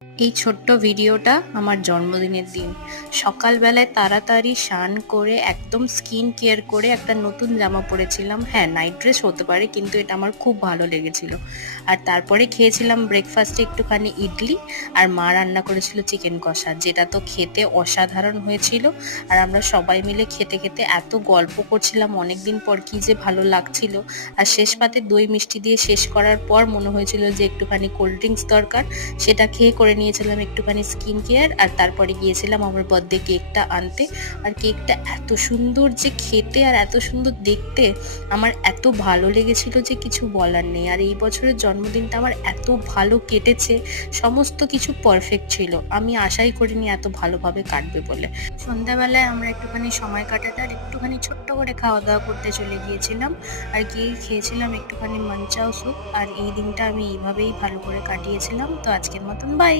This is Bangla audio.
এই ছোট্ট ভিডিওটা আমার জন্মদিনের দিন। সকালবেলায় তাড়াতাড়ি স্নান করে একদম স্কিন কেয়ার করে একটা নতুন জামা পরেছিলাম। হ্যাঁ, নাইট ড্রেস হতে পারে, কিন্তু এটা আমার খুব ভালো লেগেছিল। আর তারপরে খেয়েছিলাম ব্রেকফাস্টে একটুখানি ইডলি, আর মা রান্না করেছিল চিকেন কষা, যেটা তো খেতে অসাধারণ হয়েছিল। আর আমরা সবাই মিলে খেতে খেতে এত গল্প করছিলাম অনেকদিন পর, কি যে ভালো লাগছিল। আর শেষ পাতে দই মিষ্টি দিয়ে শেষ করার পর মনে হয়েছিল যে একটুখানি কোল্ড ড্রিঙ্কস দরকার, সেটা খেয়ে করে নিয়েছিলাম একটুখানি স্কিন কেয়ার। আর তারপরে গিয়েছিলাম আমার বার্থডে কেকটা আনতে। আর কেকটা এত সুন্দর যে খেতে আর এত সুন্দর দেখতে, আমার এত ভালো লেগেছিল যে কিছু বলার নেই। আর এই বছরের জন্মদিনটা আমার এত ভালো কেটেছে, সমস্ত কিছু পারফেক্ট ছিল। আমি আশাই করিনি এত ভালোভাবে কাটবে বলে। সন্ধ্যাবেলায় আমরা একটুখানি সময় কাটাতে আর একটুখানি ছোট্ট করে খাওয়া দাওয়া করতে চলে গিয়েছিলাম। আর গিয়ে খেয়েছিলাম একটুখানি মাঞ্চাও স্যুপ। আর এই দিনটা আমি এইভাবেই ভালো করে কাটিয়েছিলাম। তো আজকের মতন বাই।